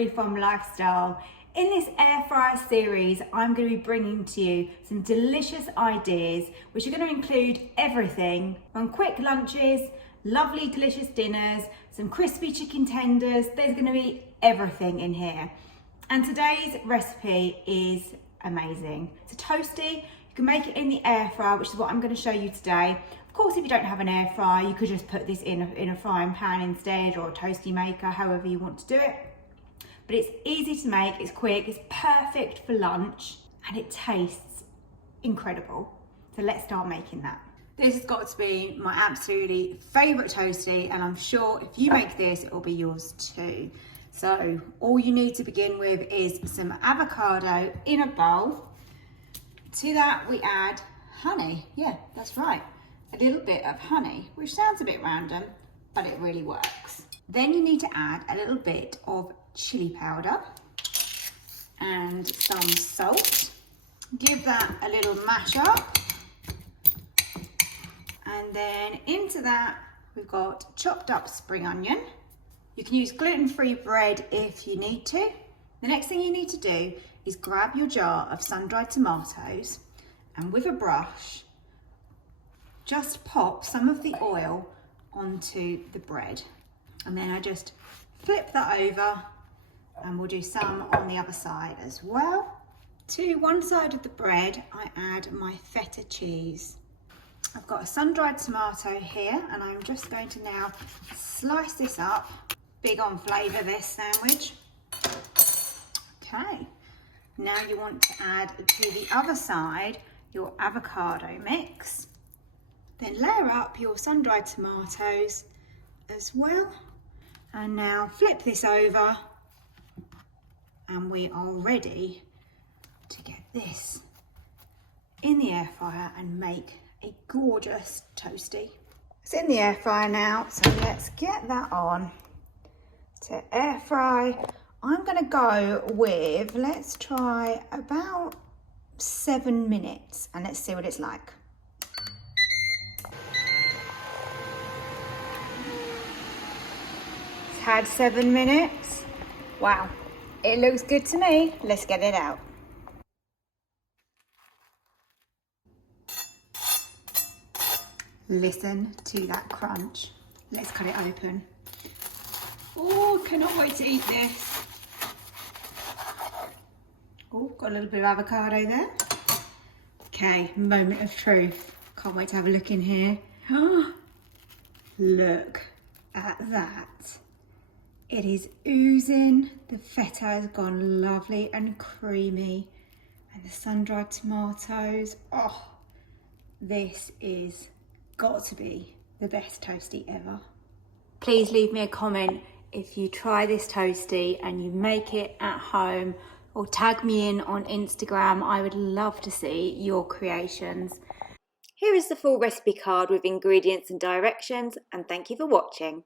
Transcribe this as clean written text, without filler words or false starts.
free from lifestyle. In this air fryer series, I'm going to be bringing to you some delicious ideas which are going to include everything from quick lunches, lovely delicious dinners, some crispy chicken tenders. There's going to be everything in here. And today's recipe is amazing. It's a toasty. You can make it in the air fryer, which is what I'm going to show you today. Of course, if you don't have an air fryer, you could just put this in a frying pan instead, or a toasty maker, however you want to do it. But it's easy to make, it's quick, it's perfect for lunch, and it tastes incredible. So let's start making that. This has got to be my absolutely favourite toasty, and I'm sure if you make this, it will be yours too. So all you need to begin with is some avocado in a bowl. To that we add honey. Yeah, that's right. A little bit of honey, which sounds a bit random, but it really works. Then you need to add a little bit of chili powder and some salt. Give that a little mash up. And then into that, we've got chopped up spring onion. You can use gluten-free bread if you need to. The next thing you need to do is grab your jar of sun-dried tomatoes and with a brush, just pop some of the oil onto the bread. And then I just flip that over and we'll do some on the other side as well. To one side of the bread, I add my feta cheese. I've got a sun-dried tomato here and I'm just going to now slice this up. Big on flavour this sandwich. Okay, now you want to add to the other side your avocado mix. Then layer up your sun-dried tomatoes as well. And now flip this over and we are ready to get this in the air fryer and make a gorgeous toasty. It's in the air fryer now, so let's get that on. To air fry, I'm gonna go with, let's try about 7 minutes and let's see what it's like. It's had 7 minutes. Wow, it looks good to me. Let's get it out. Listen to that crunch. Let's cut it open. Oh, cannot wait to eat this. Oh, got a little bit of avocado there. Okay, moment of truth. Can't wait to have a look in here. Oh, look at that. It is oozing. The feta has gone lovely and creamy. And the sun-dried tomatoes. Oh, this is got to be the best toasty ever. Please leave me a comment if you try this toasty and you make it at home, or tag me in on Instagram. I would love to see your creations. Here is the full recipe card with ingredients and directions, and thank you for watching.